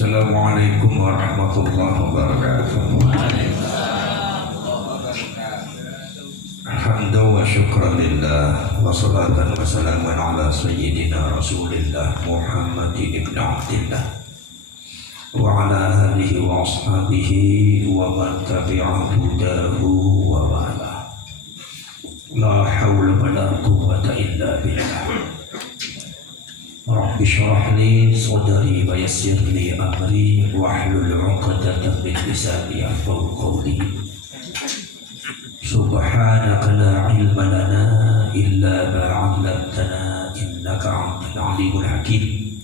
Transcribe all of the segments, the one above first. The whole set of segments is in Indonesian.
Assalamualaikum warahmatullahi wabarakatuh. Alhamdulillah wa syukran lillah wa salatan wa salaman ala sayyidina rasulillah Muhammadin ibn Abdillah wa ala alihi wa ashabihi wa man tabi'a hudahu wa wala. La hawla wa la quwwata illa billah. Rabbi shrah li sadri wa yassir li amri wahlul 'uqdatam min lisani yafqahu qawli. Subhanaka la ilma lana illa ma 'allamtana innaka antal alimul hakim.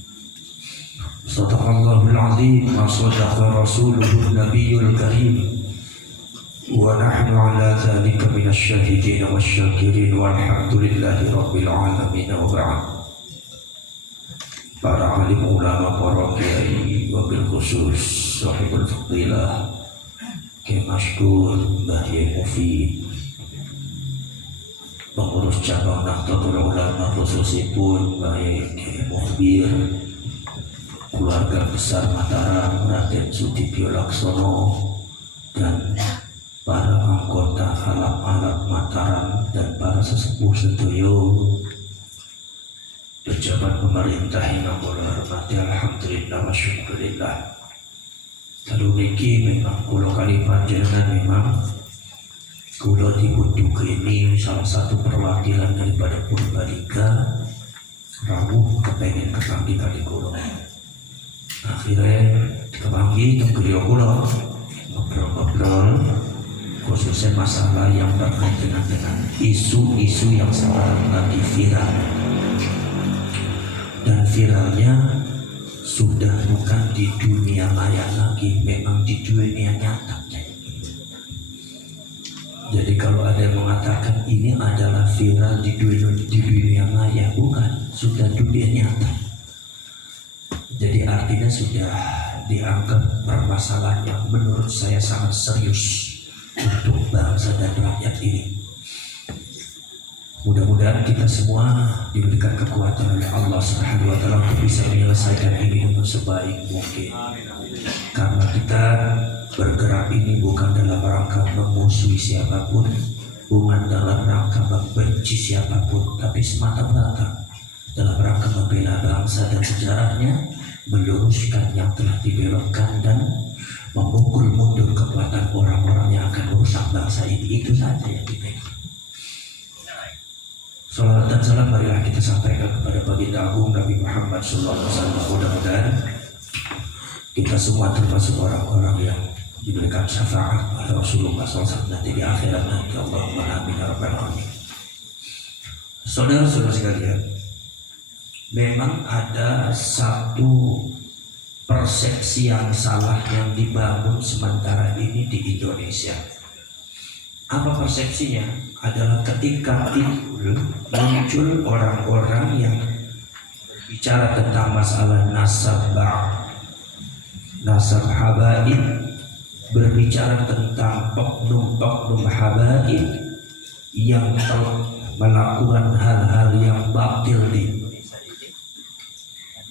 Sadaqallahul azim wa sadaqa rasuluhun nabiyyul karim. Wa nahnu ala dhalika minasy syahidin wasyakirin walhamdulillahi rabbil alamin wa ba'd. Para alim ulama, para kiai, wabil khusus sahibul fadilah Kiai Masykur Mbah Yai Mufid, pengurus cabang Nahdlatul Ulama khususipun Mbah Yai Mukhbir, keluarga besar Mataram Raden Sudibyo Laksono, dan para anggota alap-alap Mataram dan para sesepuh sedoyo, pejabat pemerintah yang kula hormati, alhamdulillah wa syukurillah. Lalu niki memang kula kali panjenengan memang kula dibutuh ini salah satu perwakilan daripada Purbalingga rawuh kepengen kepanggih kali kula. Akhirnya kepanggih teng beliau kula ngobrol-ngobrol khususnya masalah yang berkaitan dengan isu-isu yang sekarang lagi viral. Dan viralnya sudah bukan di dunia maya lagi, memang di dunia nyata. Jadi kalau ada yang mengatakan ini adalah viral di dunia maya, bukan, sudah dunia nyata. Jadi artinya sudah dianggap permasalahan yang menurut saya sangat serius untuk bangsa dan rakyat ini. Mudah-mudahan kita semua diberikan kekuatan oleh Allah Subhanahu wa taala untuk bisa menyelesaikan ini dengan sebaik mungkin. Karena kita bergerak ini bukan dalam rangka memusuhi siapapun, bukan dalam rangka membenci siapapun, tapi semata-mata dalam rangka membela bangsa dan sejarahnya, meluruskan yang telah dibelokkan dan memukul mundur kekuatan orang-orang yang akan merusak bangsa ini. Itu saja yang kita ingin. Salawat dan salam marilah kita sampaikan kepada baginda agung Nabi Muhammad SAW. Mudah-mudahan kita semua termasuk orang-orang yang diberikan syafaat oleh Rasulullah SAW nanti di akhirat nanti. Allahumma amin ya rabbal alamin. Saudara-saudara sekalian, memang ada satu persepsi yang salah yang dibangun sementara ini di Indonesia. Apa persepsinya? Adalah ketika muncul orang-orang yang bicara tentang masalah nasab habaib, berbicara tentang oknum-oknum habaib yang telah melakukan hal-hal yang batil di Indonesia ini,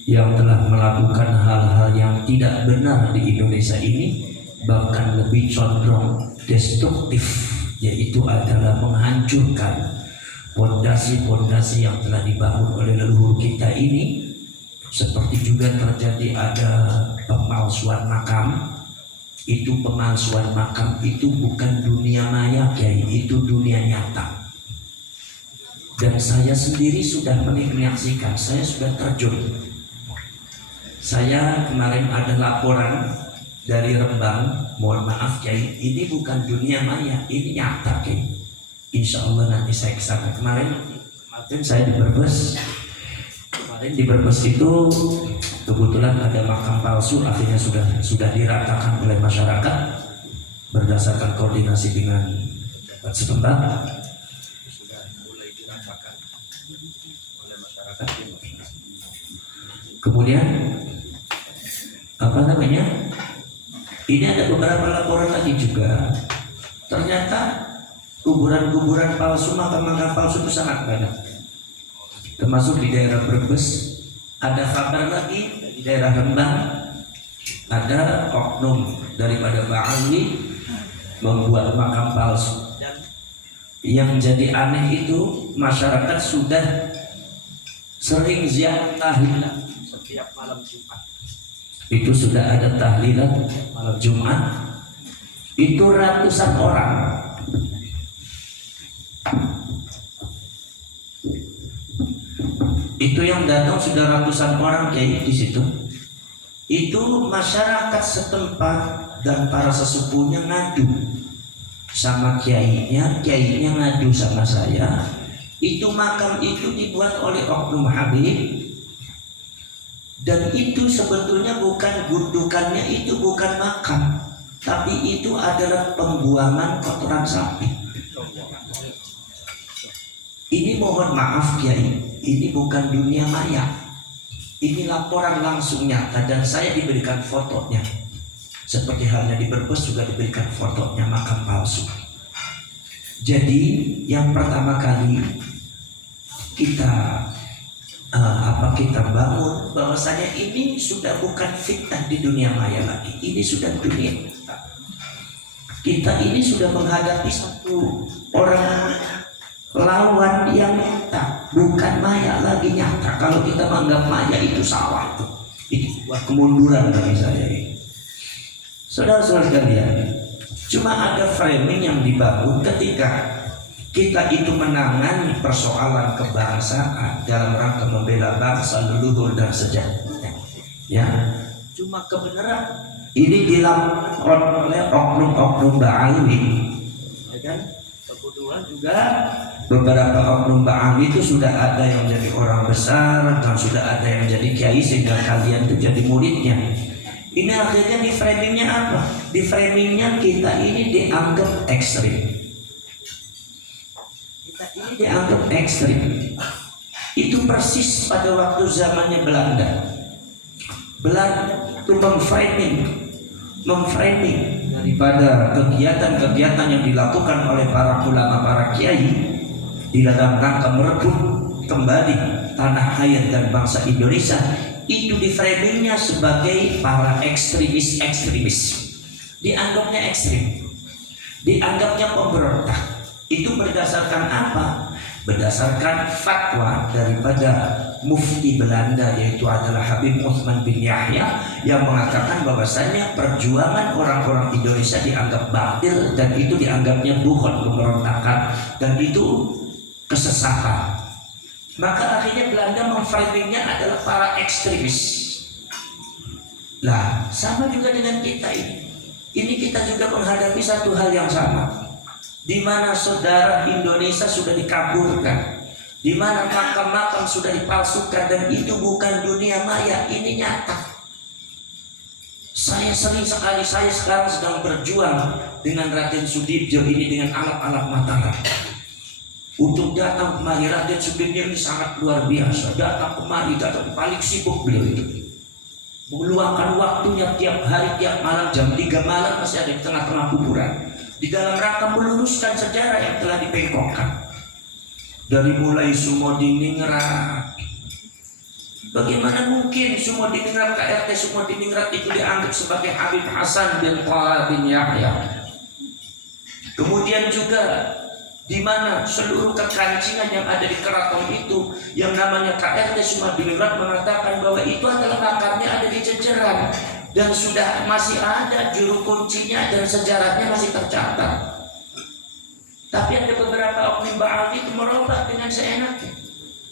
yang telah melakukan hal-hal yang tidak benar di Indonesia ini, bahkan lebih condong destruktif, yaitu adalah menghancurkan pondasi-pondasi yang telah dibangun oleh leluhur kita ini. Seperti juga terjadi ada pemalsuan makam. Itu pemalsuan makam itu bukan dunia maya, itu dunia nyata. Dan saya sendiri sudah menyaksikan, saya sudah terjun. Saya kemarin ada laporan dari Rembang, mohon maaf Kiai, ini bukan dunia maya, ini nyata Kiai. Insya Allah nanti saya kesana. Kemarin saya di Brebes. Kemarin di Brebes itu kebetulan ada makam palsu, akhirnya sudah diratakan oleh masyarakat berdasarkan koordinasi dengan pejabat setempat. Sudah mulai diratakan oleh masyarakat. Kemudian ini ada beberapa laporan lagi juga. Ternyata kuburan-kuburan palsu, makam-makam palsu itu sangat banyak. Termasuk di daerah Brebes, ada kabar lagi di daerah Rembang ada oknum daripada Ba'ali membuat makam palsu. Yang jadi aneh itu masyarakat sudah sering ziarah tahlilan setiap malam Jumat. Itu sudah ada tahlilan malam Jumat. Itu ratusan orang. Itu yang datang sudah ratusan orang kayak di situ. Itu masyarakat setempat dan para sesepuhnya ngadu sama kiainya ngadu sama saya. Itu makam itu dibuat oleh oknum Habib, dan itu sebetulnya bukan gundukannya, itu bukan makam, tapi itu adalah pembuangan kotoran sapi. Ini mohon maaf Kiai, ini bukan dunia maya. Ini laporan langsung nyata dan saya diberikan fotonya. Seperti halnya di Brebes juga diberikan fotonya makam palsu. Jadi yang pertama kali kita kita bangun bahwasanya ini sudah bukan fitnah di dunia maya lagi. Ini sudah dunia nyata. Kita ini sudah menghadapi satu orang lawan yang nyata, bukan maya lagi, nyata. Kalau kita menganggap maya itu salah, itu sebuah kemunduran bagi saya ini. Saudara-saudara sekalian, cuma ada framing yang dibangun ketika kita itu menangani persoalan kebangsaan dalam rangka membela bangsa, leluhur dan sejarahnya. Ya, cuma kebenaran ini dilakukan oleh oknum-oknum Ba'ali, ya kan? Kebetulan juga beberapa oknum Ba'ali itu sudah ada yang jadi orang besar dan sudah ada yang jadi kiai sehingga kalian itu jadi muridnya. Ini akhirnya di framingnya apa? Di framingnya kita ini dianggap ekstrim. Kita ini dianggap ekstrim. Itu persis pada waktu zamannya Belanda. Belanda itu memframing daripada kegiatan-kegiatan yang dilakukan oleh para ulama, para kiai di dalam rangka merebut kembali tanah air dan bangsa Indonesia, itu di framingnya sebagai para ekstremis. Dianggapnya ekstrim, dianggapnya pemberontak. Itu berdasarkan apa? Berdasarkan fatwa daripada mufti Belanda, yaitu adalah Habib Utsman bin Yahya, yang mengatakan bahwasanya perjuangan orang-orang Indonesia dianggap batil dan itu dianggapnya bukan pemberontakan dan itu kesesatan. Maka akhirnya Belanda memframingnya adalah para ekstremis. Lah, sama juga dengan kita ini. Ini kita juga menghadapi satu hal yang sama, di mana saudara Indonesia sudah dikaburkan, di mana makam-makam sudah dipalsukan, dan itu bukan dunia maya, ini nyata. Saya sering sekali, saya sekarang sedang berjuang dengan Raden Sudibjo ini dengan alat-alat Mataram. Untuk datang kemari, Raden Sudibjo ini sangat luar biasa. Datang kemari, paling sibuk beliau itu. Meluangkan waktunya tiap hari, tiap malam, jam 3 malam masih ada di tengah-tengah kuburan, di dalam rangka meluruskan sejarah yang telah dibengkokkan. Dari mulai Sumodiningrat, bagaimana mungkin Sumodiningrat, KRT Sumodiningrat itu dianggap sebagai Habib Hasan bin Thaha bin Yahya. Kemudian juga di mana seluruh kekancingan yang ada di keraton itu, yang namanya KRT Sumodiningrat mengatakan bahwa itu adalah makamnya ada di Jejeran dan sudah masih ada juru kuncinya dan sejarahnya masih tercatat. Tapi ada beberapa oknum Ba'ali itu merubah dengan seenaknya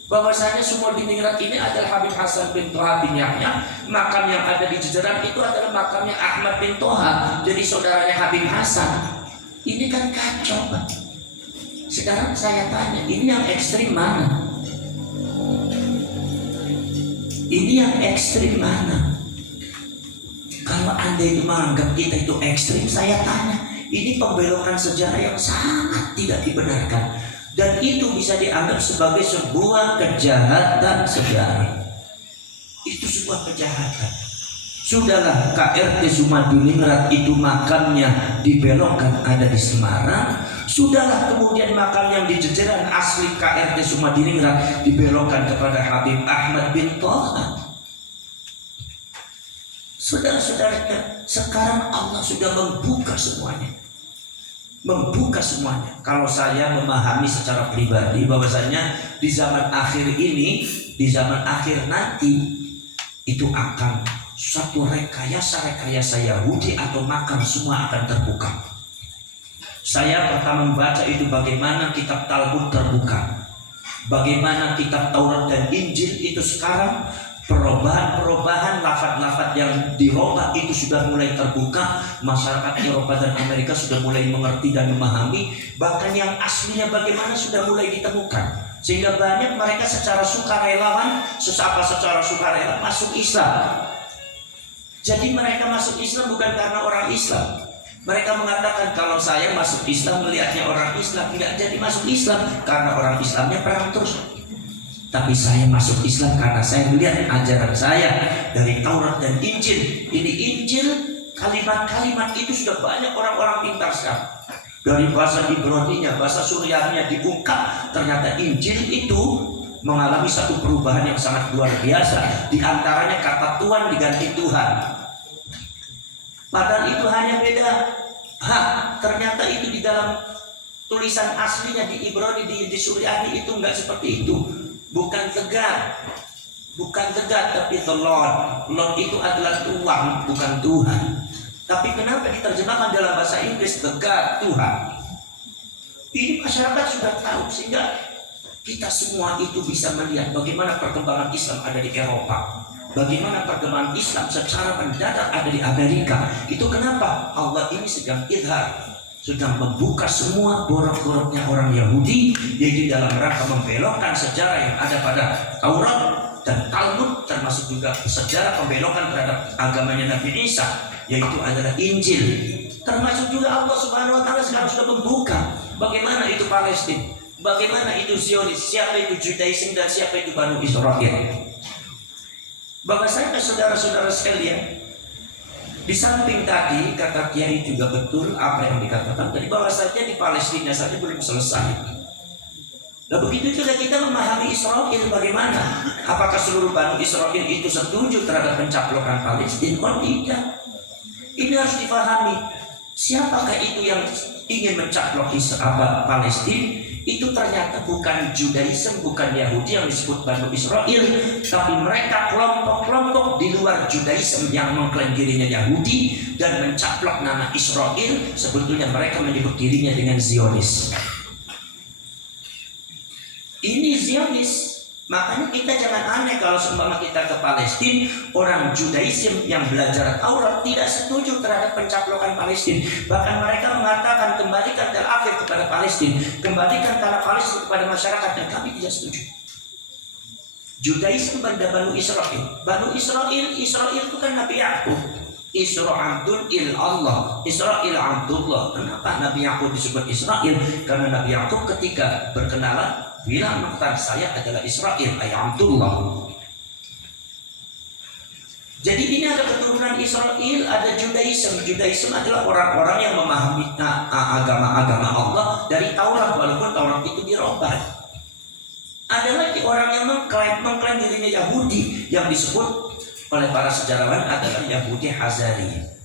bahwasanya Sumodiningrat ini adalah Habib Hasan bin Thaha bin Yahya, makam yang ada di Jejeran itu adalah makamnya Ahmad bin Thaha, jadi saudaranya Habib Hasan. Ini kan kacau, Pak. Sekarang saya tanya, ini yang ekstrim mana? Ini yang ekstrim mana? Kalau Anda itu menganggap kita itu ekstrim, saya tanya, ini pembelokan sejarah yang sangat tidak dibenarkan, dan itu bisa dianggap sebagai sebuah kejahatan sejarah. Itu sebuah kejahatan. Sudahlah, KRT Sumodiningrat itu makamnya dibelokkan ada di Semarang. Sudahlah, kemudian makam yang di Jejeran asli KRT Sumodiningrat dibelokkan kepada Habib Ahmad bin Thaha. Saudara-saudara, sekarang Allah sudah membuka semuanya. Membuka semuanya. Kalau saya memahami secara pribadi bahwasanya di zaman akhir ini, di zaman akhir nanti, itu akan suatu rekayasa Yahudi atau makar semua akan terbuka. Saya pertama membaca itu bagaimana kitab Talmud terbuka, bagaimana kitab Taurat dan Injil itu sekarang perubahan lafaz-lafaz yang dirubah itu sudah mulai terbuka. Masyarakat Eropa dan Amerika sudah mulai mengerti dan memahami, bahkan yang aslinya bagaimana sudah mulai ditemukan, sehingga banyak mereka secara sukarelawan, secara sukarela masuk Islam. Jadi mereka masuk Islam bukan karena orang Islam. Mereka mengatakan kalau saya masuk Islam melihatnya orang Islam, tidak jadi masuk Islam karena orang Islamnya perang terus. Tapi saya masuk Islam karena saya melihat ajaran saya dari Taurat dan Injil. Ini Injil, kalimat-kalimat itu sudah banyak orang-orang pintar sekarang. Dari bahasa Ibraninya, bahasa Suryaninya diungkap, ternyata Injil itu mengalami satu perubahan yang sangat luar biasa. Di antaranya kata Tuhan diganti Tuhan. Padahal itu hanya beda hak. Ternyata itu di dalam tulisan aslinya di Ibrani, di Suryani itu enggak seperti itu. Bukan tegar, tapi the Lord. Lord itu adalah Tuhan, bukan Tuhan. Tapi kenapa diterjemahkan dalam bahasa Inggris tegar Tuhan? Ini masyarakat sudah tahu, sehingga kita semua itu bisa melihat bagaimana perkembangan Islam ada di Eropa, bagaimana perkembangan Islam secara mendadak ada di Amerika. Itu kenapa Allah ini sedang idhar, sedang membuka semua borok-boroknya orang Yahudi, yaitu dalam rangka membelokkan sejarah yang ada pada Taurat dan Talmud, termasuk juga sejarah pembelokan terhadap agamanya Nabi Isa, yaitu adalah Injil. Termasuk juga Allah Subhanahu wa taala sekarang sudah membuka bagaimana itu Palestina, bagaimana itu Zionis, siapa itu Judaism dan siapa itu Banu Israel. Bahwasanya saudara-saudara sekalian, di samping tadi kata Kiai juga betul apa yang dikatakan tadi, bahwasanya di Palestina saja belum selesai. Nah begitu juga kita memahami Israel bagaimana. Apakah seluruh Bani Israel itu setuju terhadap pencaplokan Palestina? Oh tidak. Ini harus dipahami. Siapakah itu yang ingin mencaplok Palestina? Itu ternyata bukan Judaism, bukan Yahudi yang disebut Bani Israel, tapi mereka kelompok-kelompok di luar Judaism yang mengklaim dirinya Yahudi dan mencaplok nama Israel. Sebetulnya mereka menyebut dirinya dengan Zionis. Ini Zionis. Makanya kita jangan aneh kalau seumpama kita ke Palestina, orang Judaism yang belajar Taurat tidak setuju terhadap pencaplokan Palestina. Bahkan mereka mengatakan kembalikan Tel Aviv kepada Palestina, kembalikan tanah Palestina kepada masyarakat, dan kami tidak setuju. Judaism pada Banu Israel. Banu Israel itu kan Nabi Yakub. Isra Abdul Allah, Israel Abdullah. Kenapa Nabi Yakub disebut Israel? Karena Nabi Yakub ketika berkenalan bilang, mengatakan saya adalah Israel, ayah Abdullah. Jadi ini ada keturunan Israel, ada Judaism. Judaism adalah orang-orang yang memahami agama-agama Allah dari Taurat, walaupun Taurat itu dirubah. Ada lagi orang yang mengklaim dirinya Yahudi, yang disebut oleh para sejarawan adalah Yahudi Hazari.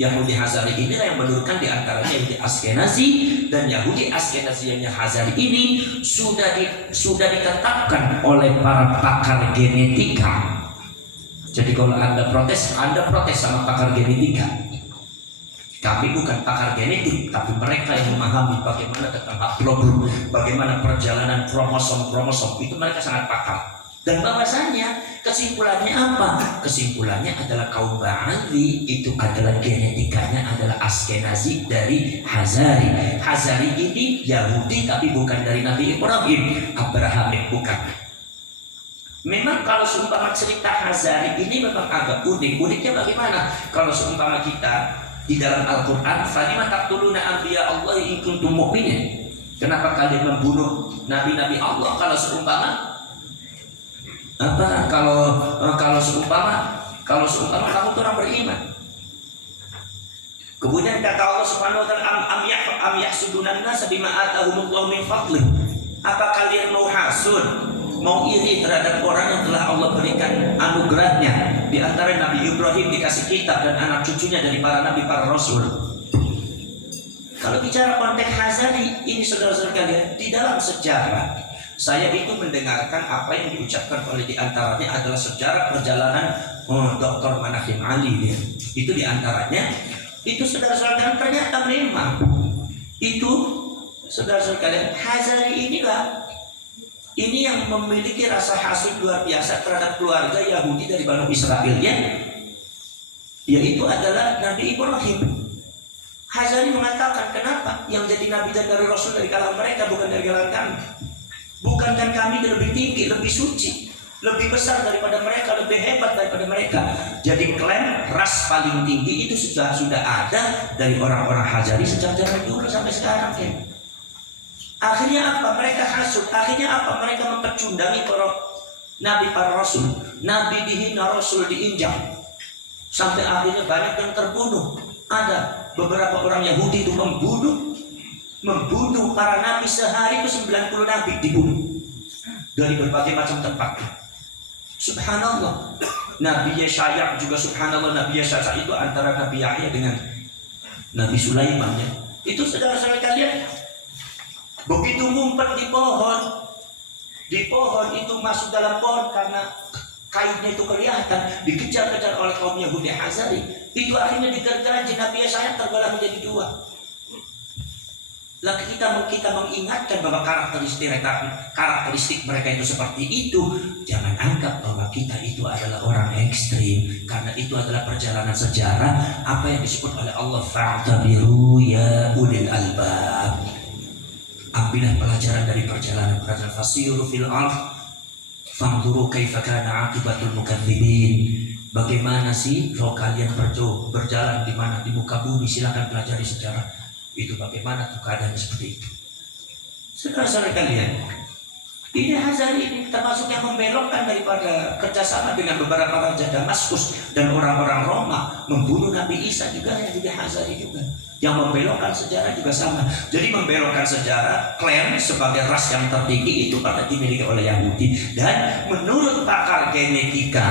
Yahudi Hazari inilah yang menurunkan di antaranya Yahudi Askenazi, dan Yahudi Askenazi yang Hazari ini sudah ditetapkan oleh para pakar genetika. Jadi kalau Anda protes sama pakar genetika. Kami bukan pakar genetik, tapi mereka yang memahami bagaimana tentang haplogrum, bagaimana perjalanan kromosom itu mereka sangat pakar. Dan bahwasanya kesimpulannya apa? Kesimpulannya adalah kaum Ba'ali itu adalah genetikanya adalah Askenazi dari Hazari. Hazari ini Yahudi tapi bukan dari Nabi Ibrahim, Abraham, bukan. Memang kalau seumpama cerita Hazari ini memang agak unik. Uniknya bagaimana? Kalau seumpama kita di dalam Al-Quran, "Falima taqtuluna anbiya Allah in kuntum mu'minin." Kenapa kalian membunuh nabi-nabi Allah kalau seumpama kalau seumpama kamu tuh orang beriman? Kemudian kata Allah Subhanahu wa taala, am yahsudunan nas bima atahumullahu min fadli. Apa kalian mau hasud mau iri terhadap orang yang telah Allah berikan anugerahnya. Di antara Nabi Ibrahim dikasih kitab dan anak cucunya dari para nabi, para rasul. Kalau bicara konteks Hazari ini, saudara-saudara kalian, di dalam sejarah saya itu mendengarkan apa yang diucapkan oleh di antaranya adalah sejarah perjalanan Dr. Manahim Ali ya. Itu di antaranya. Itu saudara-saudara kalian, ternyata memang itu saudara-saudara kalian, Hazari inilah ini yang memiliki rasa hasud luar biasa terhadap keluarga Yahudi dari Bani Israel ya. Yaitu adalah Nabi Ibrahim. Hazari mengatakan, kenapa yang jadi nabi dan dari rasul dari kalangan mereka, bukan dari kalangan kami? Bukankah kami lebih tinggi, lebih suci, lebih besar daripada mereka, lebih hebat daripada mereka? Jadi klaim ras paling tinggi itu sudah ada dari orang-orang Hazari sejak zaman dulu sampai sekarang ya. Akhirnya apa? Mereka hasud. Akhirnya apa? Mereka mempecundangi para nabi, para rasul. Nabi dihina, rasul diinjak. Sampai akhirnya banyak yang terbunuh. Ada beberapa orang Yahudi itu membunuh para nabi. Sehari itu 90 nabi dibunuh dari berbagai macam tempat. Subhanallah. Nabi Yesaya juga subhanallah. Nabi Yesaya itu antara Nabi Yahya dengan Nabi Sulaiman ya. Itu saudara-saudara kalian, begitu ngumpet di pohon itu masuk dalam pohon karena kainnya itu kelihatan, dikejar-kejar oleh kaum Yahudi Hazari. Itu akhirnya digergaji. Nabi Yesaya terbelah menjadi dua. Lalu kita mengingatkan bahwa karakteristik mereka itu seperti itu. Jangan anggap bahwa kita itu adalah orang ekstrim, karena itu adalah perjalanan sejarah. Apa yang disebut oleh Allah, fa'tabiru ya ulil albab. Ambillah pelajaran dari perjalanan fasiru fil ardh fanzuru kaifa kana aqibatul mukadzibin. Bagaimana sih kalau kalian berjalan di mana di muka bumi, silakan pelajari sejarah. Itu bagaimana tuh keadaan seperti itu. Saudara-saudara kalian, ini Hazari ini termasuk yang membelokkan daripada kerjasama dengan beberapa raja Damaskus dan orang-orang Roma membunuh Nabi Isa juga, yang juga Hazari juga. Yang membelokkan sejarah juga sama. Jadi membelokkan sejarah, klaim sebagai ras yang tertinggi itu pada dimiliki oleh Yahudi. Dan menurut pakar genetika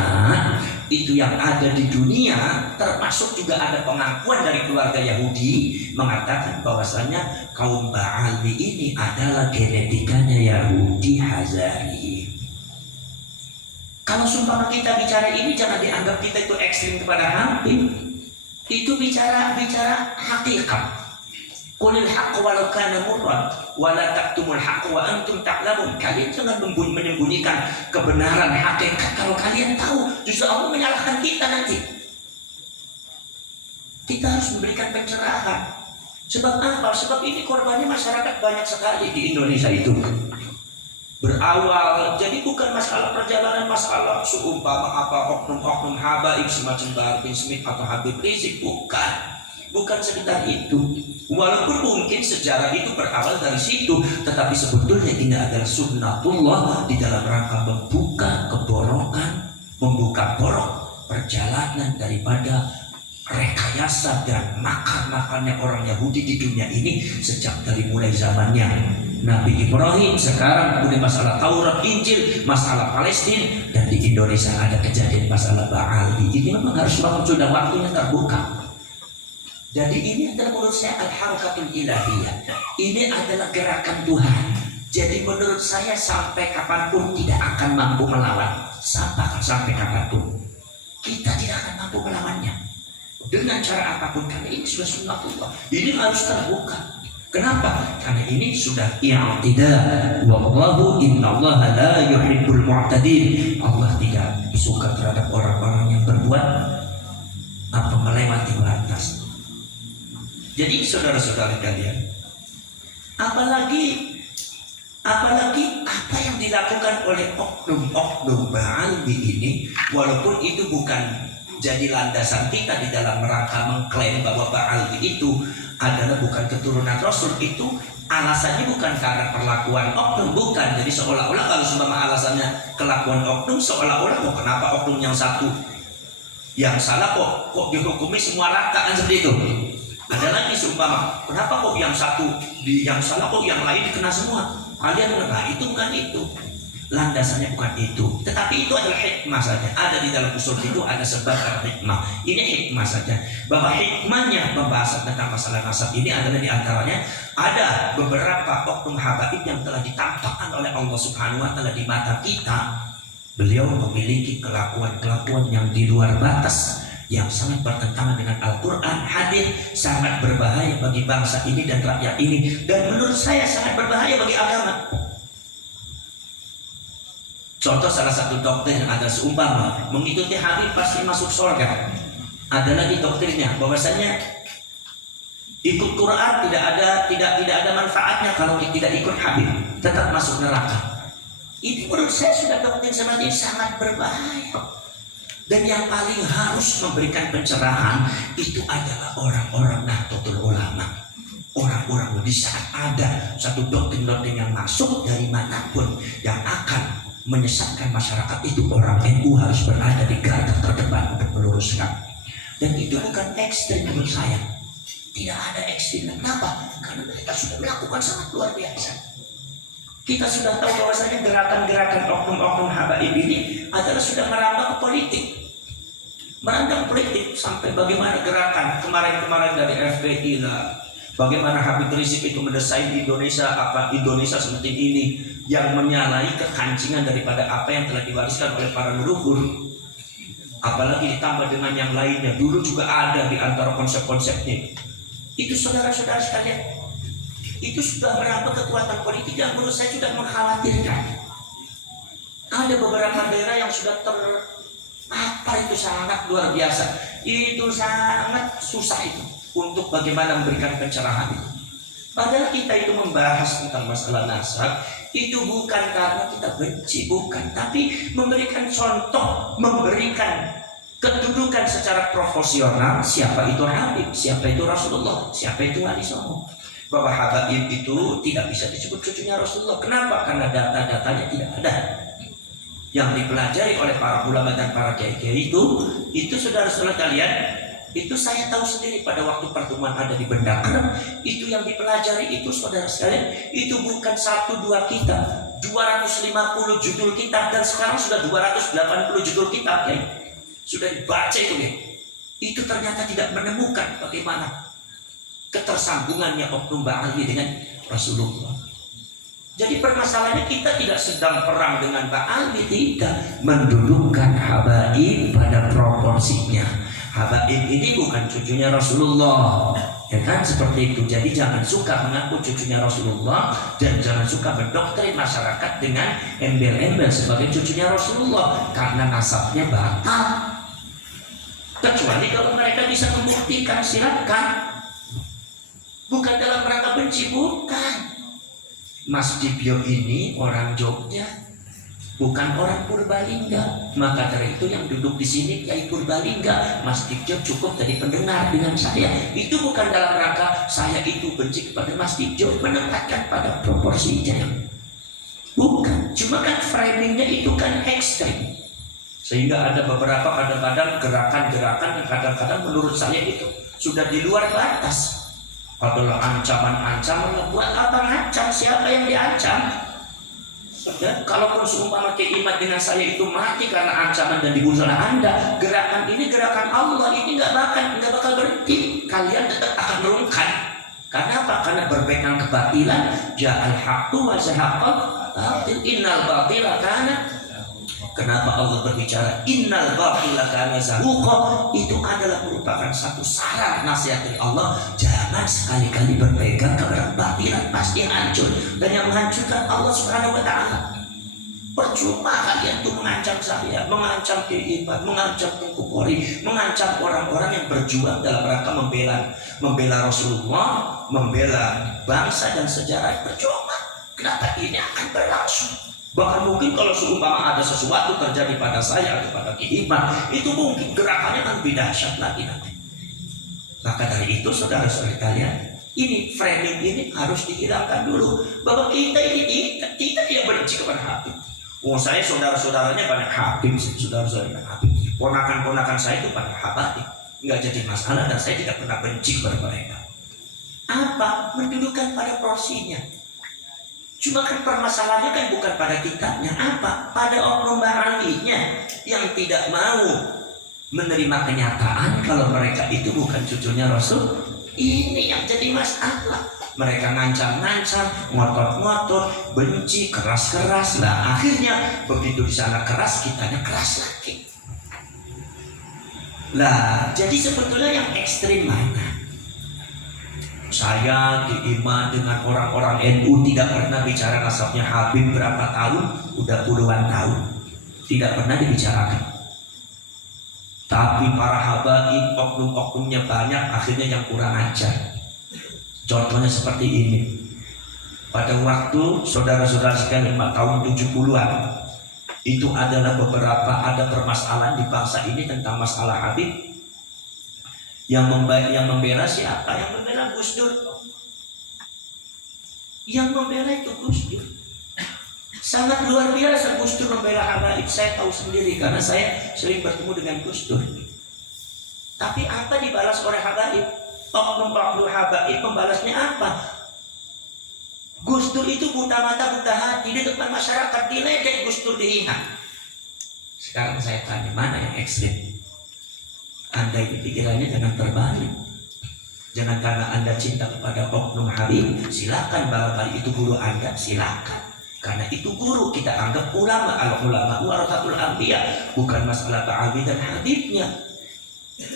itu yang ada di dunia, termasuk juga ada pengakuan dari keluarga Yahudi mengatakan bahwasanya kaum Ba'ali ini adalah genetikanya Yahudi Hazari. Kalau sumpah kita bicara ini, jangan dianggap kita itu ekstrim kepada hampir. Itu bicara hakikat. Qulil haqq walau kana murran wa la taktumul haqq wa antum ta'lamun. Kalian jangan menyembunyikan kebenaran hakikat kalau kalian tahu. Justru Allah menyalahkan kita nanti. Kita harus memberikan pencerahan. Sebab apa? Sebab ini korbannya masyarakat banyak sekali di Indonesia itu. Berawal, jadi bukan masalah perjalanan, masalah seumpama apa oknum-oknum habaib semacam Bahar bin Smith atau Habib Rizik, bukan sekedar itu. Walaupun mungkin sejarah itu berawal dari situ, tetapi sebetulnya ini adalah sunnatullah di dalam rangka membuka borok perjalanan daripada rekayasa dan makar-makarnya orang Yahudi di dunia ini sejak dari mulai zamannya Nabi Ibrahim, sekarang kemudian masalah Taurat, Injil, masalah Palestina, dan di Indonesia ada kejadian masalah Ba'ali. Ini memang harus bangun, sudah waktunya terbuka. Jadi ini adalah menurut saya al-harakatul ilahiyah. Ini adalah gerakan Tuhan. Jadi menurut saya sampai kapanpun tidak akan mampu melawan. Sampai kapanpun kita tidak akan mampu melawannya dengan cara apapun, karena ini sudah sunnatullah. Ini harus terbuka. Kenapa? Karena ini sudah i'tida. Wallahu innallaha la yuhibbul mu'tadin. Allah tidak suka terhadap orang-orang yang berbuat melewati batas. Jadi saudara-saudara kalian, apalagi apa yang dilakukan oleh oknum Ba'ali ini, walaupun itu bukan jadi landasan kita di dalam rangka mengklaim bahwa Ba'ali itu adalah bukan keturunan Rasul, itu alasannya bukan karena perlakuan oknum, bukan. Jadi seolah-olah kalau seumpama alasannya kelakuan oknum, seolah-olah kenapa oknum yang satu yang salah kok dihukumi semua rata, kan seperti itu. Ada lagi seumpama, kenapa kok yang satu yang salah kok yang lain dikena semua? Kalian mengenal itu bukan itu. Landasannya bukan itu, tetapi itu adalah hikmah saja. Ada di dalam usul itu ada sebab dan hikmah. Ini hikmah saja. Bahwa hikmahnya pembahasan tentang masalah nasab ini adalah di antaranya ada beberapa oknum habaib yang telah ditampakkan oleh Allah Subhanahu wa taala di mata kita. Beliau memiliki kelakuan-kelakuan yang di luar batas, yang sangat bertentangan dengan Al-Quran, hadis, sangat berbahaya bagi bangsa ini dan rakyat ini, dan menurut saya sangat berbahaya bagi agama. Contoh salah satu doktrin ada seumpama mengikuti Habib pasti masuk surga. Ada lagi doktrinnya bahwasanya ikut Quran tidak ada manfaatnya kalau tidak ikut Habib, tetap masuk neraka. Ini menurut saya sudah doktrin seperti ini sangat berbahaya. Dan yang paling harus memberikan pencerahan itu adalah orang-orang Nahdlatul Ulama. Orang-orang di saat ada satu doktrin-doktrin yang masuk dari manapun yang akan menyesatkan masyarakat, itu orang NU harus berada di garda terdepan untuk meluruskan. Dan itu bukan ekstrim menurut saya. Tidak ada ekstrim. Kenapa? Karena mereka sudah melakukan sangat luar biasa. Kita sudah tahu bahwasanya gerakan-gerakan oknum-oknum habaib ini adalah sudah merambah ke politik. Merambah politik sampai bagaimana gerakan kemarin-kemarin dari FPI lah. Bagaimana Habib Rizik itu mendesain Indonesia, apa Indonesia seperti ini, yang menyalahi kekancingan daripada apa yang telah diwariskan oleh para leluhur. Apalagi ditambah dengan yang lainnya, dulu juga ada di antara konsep-konsepnya. Itu saudara-saudara sekalian, itu sudah merambah kekuatan politik yang menurut saya sudah mengkhawatirkan. Ada beberapa daerah yang sudah itu sangat luar biasa. Itu sangat susah itu untuk bagaimana memberikan pencerahan itu. Padahal kita itu membahas tentang masalah nasab itu bukan karena kita benci, bukan, tapi memberikan contoh, memberikan kedudukan secara proporsional siapa itu Habib, siapa itu Rasulullah, siapa itu Wali Songo. Bahwa Habib itu tidak bisa disebut cucunya Rasulullah. Kenapa? Karena data-datanya tidak ada. Yang dipelajari oleh para ulama dan para kiai-kiai itu saudara-saudara kalian, itu saya tahu sendiri pada waktu pertemuan ada di Bendakar, itu yang dipelajari itu saudara sekalian, itu bukan 1-2 kitab, 250 judul kitab, dan sekarang sudah 280 judul kitab, ya. Sudah dibaca itu, ya. Itu ternyata tidak menemukan bagaimana ketersambungannya oknum Ba'ali dengan Rasulullah. Jadi permasalahannya kita tidak sedang perang dengan Ba'ali, tidak, mendudukkan habaib pada proporsinya. Habaib ini bukan cucunya Rasulullah, ya kan, seperti itu. Jadi jangan suka mengaku cucunya Rasulullah dan jangan suka mendoktrin masyarakat dengan embel-embel sebagai cucunya Rasulullah, karena nasabnya batal. Kecuali kalau mereka bisa membuktikan, silakan. Bukan dalam rangka benci, bukan. Mas Dibyo ini orang Jogja, bukan orang Purbalingga. Maka dari itu yang duduk di sini Kiai Purbalingga, Mas Dibyo cukup jadi pendengar dengan saya. Itu bukan dalam rangka saya itu benci kepada Mas Dibyo, menempatkan pada proporsinya. Bukan, cuma kan framingnya itu kan ekstrim. Sehingga ada beberapa kadang-kadang gerakan-gerakan yang kadang-kadang menurut saya itu sudah di luar batas. Adalah ancaman-ancaman. Buat apa ngancam? Siapa yang diancam? Dan kalaupun seumpama keimat dengan saya itu mati karena ancaman dan dibunuh oleh Anda, gerakan ini gerakan Allah, ini nggak bakal berhenti. Kalian tetap akan merungkat. Karena apa? Karena berpegang kebatilan. Ja'al haqqu wa zahaqal batil, innal batila kana. Kenapa Allah berbicara innal batila kana zahuqa? Itu adalah merupakan satu syarat nasihat dari Allah. Jangan sekali-kali berpegang kepada batilan, pasti hancur. Dan yang menghancurkan Allah Subhanahu wa taala. Percuma kalian tuh mengancam saya, mengancam keiman, mengancam Tengku Polri, mengancam orang-orang yang berjuang dalam rangka membela Rasulullah, membela bangsa dan sejarah. Percuma. Kenapa ini akan berlangsung? Bahkan mungkin kalau seumpama ada sesuatu terjadi pada saya atau pada keiman, itu mungkin gerakannya akan lebih dahsyat lagi nanti. Maka dari itu saudara-saudara kalian, ini framing ini harus dihilangkan dulu, bahwa kita ini tidak benci kepada Habib. Oh, saya saudara-saudaranya banyak Habib, saudara-saudaranya Habib, ponakan-ponakan saya itu banyak Habib, nggak jadi masalah, dan saya tidak pernah benci kepada mereka. Apa? Mendudukan pada porsinya. Cuma kan permasalahannya kan bukan pada kitanya, apa? Pada oknum ba'alinya yang tidak mau menerima kenyataan kalau mereka itu bukan cucunya Rasul. Ini yang jadi masalah. Mereka ngancam-ngancam, ngotot-ngotot, benci, keras-keras. Nah akhirnya begitu di sana keras, kitanya keras lagi. Lah jadi sebetulnya yang ekstrim mana? Saya diiman dengan orang-orang NU tidak pernah bicara nasabnya Habib berapa tahun, udah puluhan tahun, tidak pernah dibicarakan. Tapi para habaib oknum-oknumnya banyak, akhirnya yang kurang ajar. Contohnya seperti ini. Pada waktu saudara-saudara sekalian tahun 70-an, itu adalah ada permasalahan di bangsa ini tentang masalah Habib. Yang membela siapa? Yang membela Gus Dur. Yang membela itu Gus Dur. Sangat luar biasa Gus Dur membela Habaib. Saya tahu sendiri karena saya sering bertemu dengan Gus Dur. Tapi apa dibalas oleh Habaib? Oknum-oknum Habaib membalasnya apa? Gus Dur itu buta mata buta hati, di depan masyarakat diledek, Gus Dur dihina. Sekarang saya tanya, mana yang ekstrim? Anda ini pikirannya jangan terbalik. Jangan karena Anda cinta kepada oknum Habib, silakan barangkali itu guru Anda, silakan. Karena itu guru, kita anggap ulama, al-ulama warathatul anbiya, bukan masalah Ba'alwi dan Habibnya.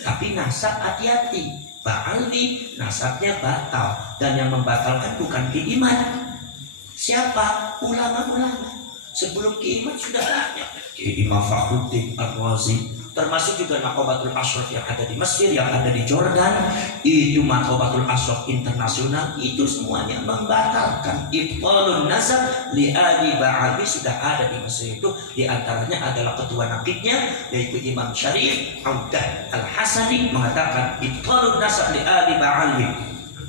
Tapi nasab hati-hati, Ba'alwi nasabnya batal, dan yang membatalkan bukan keiman. Siapa? Ulama-ulama. Sebelum keiman sudah banyak. Imam Fakhruddin Ar-Razi, termasuk juga Maqabatul Ashraf yang ada di Mesir, yang ada di Jordan, itu Maqabatul Ashraf internasional, itu semuanya membatalkan ibtalun nasab li ali Ba'alwi. Sudah ada di Mesir itu, di antaranya adalah ketua nakibnya yaitu Imam Syarif Audah Al-Hasani mengatakan ibtalun nasab li ali Ba'alwi,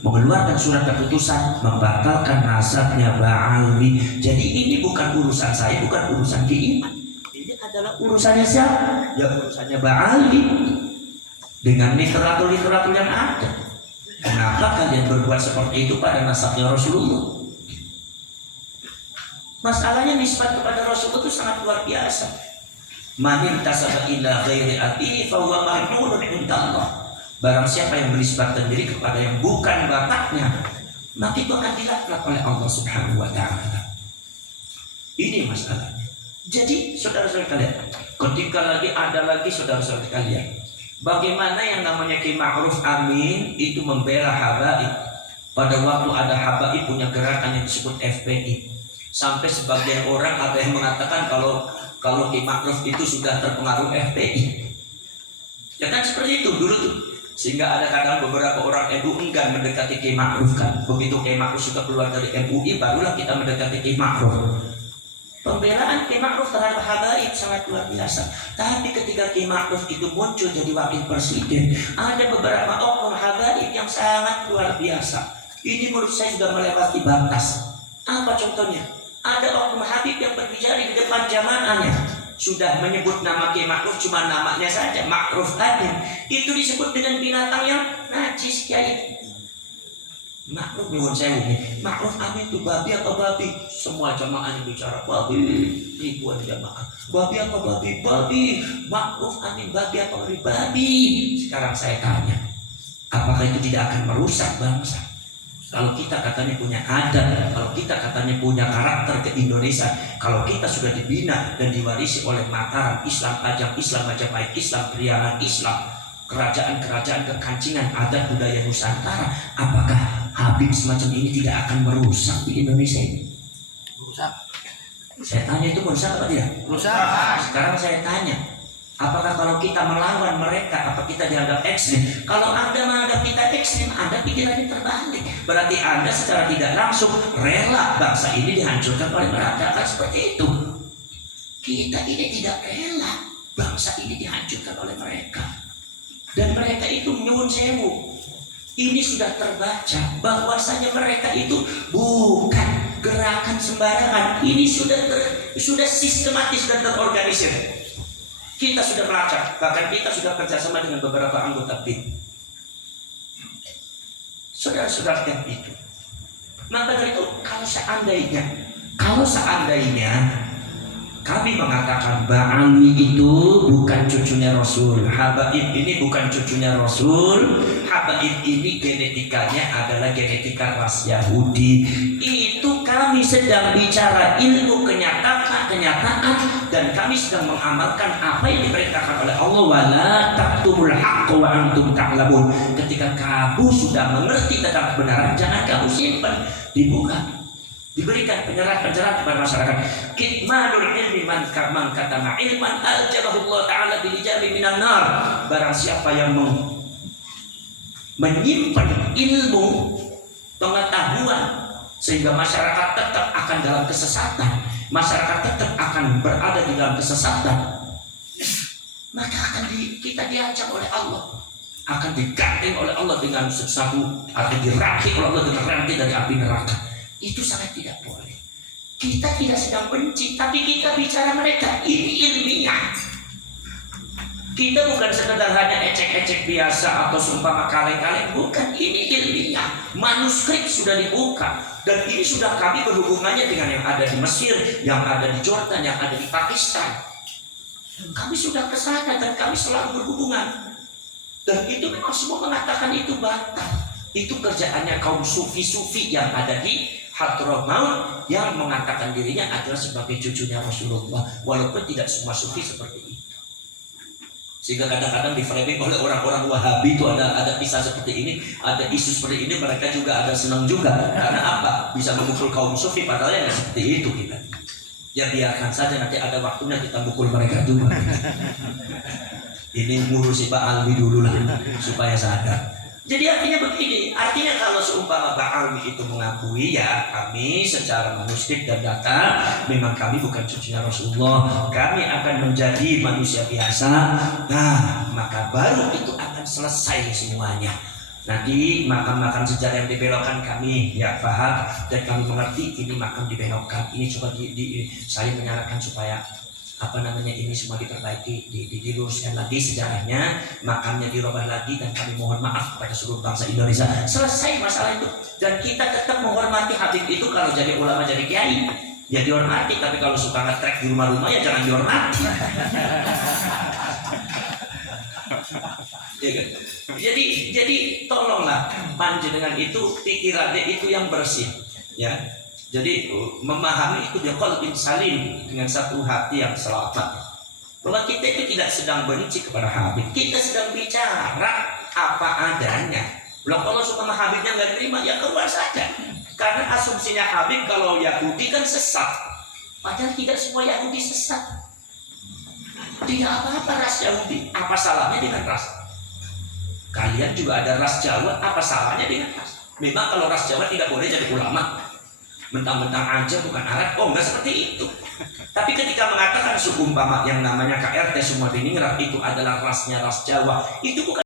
mengeluarkan surat keputusan membatalkan nasabnya Ba'alwi. Jadi ini bukan urusan saya, bukan urusan keiman. Adalah urusannya siapa? Ya urusannya Ba'alwi dengan literatur-literatur yang ada. Kenapa kalian berbuat seperti itu pada nasabnya Rasulullah? Masalahnya nisbat kepada Rasulullah itu sangat luar biasa. Man intasaba ila ghairi abihi fa huwa mahdhurun indallah. Barang siapa yang menisbatkan diri kepada yang bukan bapaknya, maka itu akan dilaknat oleh Allah Subhanahu wa taala. Ini masalahnya. Jadi saudara-saudara kalian, ketika ada lagi saudara-saudara kalian, bagaimana yang namanya Ki Ma'ruf Amin itu membela Habaib. Pada waktu ada Habaib punya gerakan yang disebut FPI, sampai sebagian orang ada yang mengatakan kalau Ki Ma'ruf itu sudah terpengaruh FPI. Ya kan seperti itu dulu tuh. Sehingga ada kadang beberapa orang NU enggan mendekati Ki Ma'ruf kan. Begitu Ki Ma'ruf sudah keluar dari MUI, barulah kita mendekati Ki Ma'ruf. Pembelaan Ki Ma'ruf terhadap Habaib sangat luar biasa. Tapi ketika Ki Ma'ruf itu muncul jadi wakil presiden, ada beberapa oknum Habaib yang sangat luar biasa. Ini menurut saya sudah melewati batas. Apa contohnya? Ada oknum Habib yang berbicara di depan jamaahnya, sudah menyebut nama Ki Ma'ruf, cuma namanya saja Ma'ruf Amin. Itu disebut dengan binatang yang najis kayak Ma'ruf nyuwun sewu nih. Ma'ruf Amin itu babi apa babi? Semua jamaahnya bicara babi, ribuan jamaah. Babi apa babi? Babi. Ma'ruf Amin babi apa babi? Babi. Sekarang saya tanya, apakah itu tidak akan merusak bangsa? Kalau kita katanya punya adat, kalau kita katanya punya karakter ke Indonesia, kalau kita sudah dibina dan diwarisi oleh Mataram, Islam Ajam, Islam Majapahit, Islam Priangan, Islam, kerajaan-kerajaan kekancingan adat budaya Nusantara, apakah Habib semacam ini tidak akan merusak di Indonesia ini? Rusak. Saya tanya itu merusak apa tidak? Rusak. Sekarang saya tanya, apakah kalau kita melawan mereka, apa kita dianggap ekstrim? Kalau Anda menganggap kita ekstrim, Anda pikirannya terbalik. Berarti Anda secara tidak langsung rela bangsa ini dihancurkan oleh mereka. Kan seperti itu. Kita ini tidak rela bangsa ini dihancurkan oleh mereka. Dan mereka itu nyuwun sewu. Ini sudah terbaca bahwasanya mereka itu bukan gerakan sembarangan. Ini sudah sistematis dan terorganisir. Kita sudah melacak, bahkan kita sudah kerjasama dengan beberapa anggota BIN. Saudara-saudara yang itu. Maka dari itu, kalau seandainya Kalau seandainya kami mengatakan Ba'alwi itu bukan cucunya Rasul, Habaib ini bukan cucunya Rasul, Habaib ini genetikanya adalah genetika ras Yahudi, itu kami sedang bicara ilmu kenyataan dan kami sedang mengamalkan apa yang diperintahkan oleh Allah. Wala taqtumul haqqa wa antum ta'lamun. Ketika kamu sudah mengerti tentang kebenaran, jangan kamu simpan, dibuka, diberikan pencerahan kepada masyarakat. Kitmanul ilmi man katama ilman aljabahullah ta'ala bilijami minan nar. Barang siapa yang menyimpan ilmu pengetahuan sehingga masyarakat tetap akan dalam kesesatan, masyarakat tetap akan berada di dalam kesesatan, maka kita diajak oleh Allah, akan digandeng oleh Allah dengan sesuatu, akan dirakit oleh Allah dengan rantai dari api neraka. Itu sangat tidak boleh. Kita tidak sedang benci, tapi kita bicara mereka. Ini ilmiah. Kita bukan sekedar hanya ecek-ecek biasa atau seumpama kaleng-kaleng. Bukan, ini ilmiah. Manuskrip sudah dibuka. Dan ini sudah kami berhubungannya dengan yang ada di Mesir, yang ada di Jordan, yang ada di Pakistan. Kami sudah ke sana dan kami selalu berhubungan. Dan itu memang semua mengatakan itu batal. Itu kerjaannya kaum sufi-sufi yang ada di Hadramaut yang mengatakan dirinya adalah sebagai cucunya Rasulullah, walaupun tidak semua sufi seperti itu. Sehingga kadang-kadang di framing oleh orang-orang Wahabi itu ada kisah seperti ini, ada isu seperti ini, mereka juga ada senang juga. Karena apa? Bisa memukul kaum sufi, padahal yang seperti itu kita. Ya biarkan saja, nanti ada waktunya kita mukul mereka juga. Ini ngurusi Ba'alwi dulu lah supaya sadar. Jadi artinya begini, artinya kalau seumpama Ba'alwi itu mengakui, ya kami secara manuskrip dan data memang kami bukan cucunya Rasulullah, kami akan menjadi manusia biasa. Nah, maka baru itu akan selesai semuanya. Nanti makam-makam sejarah yang dibelokkan kami ya paham dan kami mengerti ini makam dibelokkan. Ini coba saya menyarankan supaya ini semua diperbaiki, diluruskan lagi sejarahnya, makamnya dirubah lagi, dan kami mohon maaf kepada seluruh bangsa Indonesia. Selesai masalah itu, dan kita tetap menghormati Habib itu. Kalau jadi ulama, jadi kiai ya dihormati, tapi kalau suka nge-track di rumah-rumah ya jangan dihormati. Ya kan? Jadi tolonglah panjenengan itu pikirannya itu yang bersih ya. Jadi memahami itu dia qalbin salim, dengan satu hati yang selamat. Bahwa kita itu tidak sedang benci kepada Habib, kita sedang bicara apa adanya. Kalau suka sama Habibnya nggak terima, ya keluar saja. Karena asumsinya Habib kalau Yahudi kan sesat, padahal tidak semua Yahudi sesat. Tidak apa-apa ras Yahudi, apa salahnya dengan ras? Kalian juga ada ras Jawa, apa salahnya dengan ras? Memang kalau ras Jawa tidak boleh jadi ulama, mentang-mentang aja bukan Arab, oh enggak seperti itu. Tapi ketika mengatakan seumpama yang namanya KRT semua diningrat itu adalah rasnya ras Jawa, itu bukan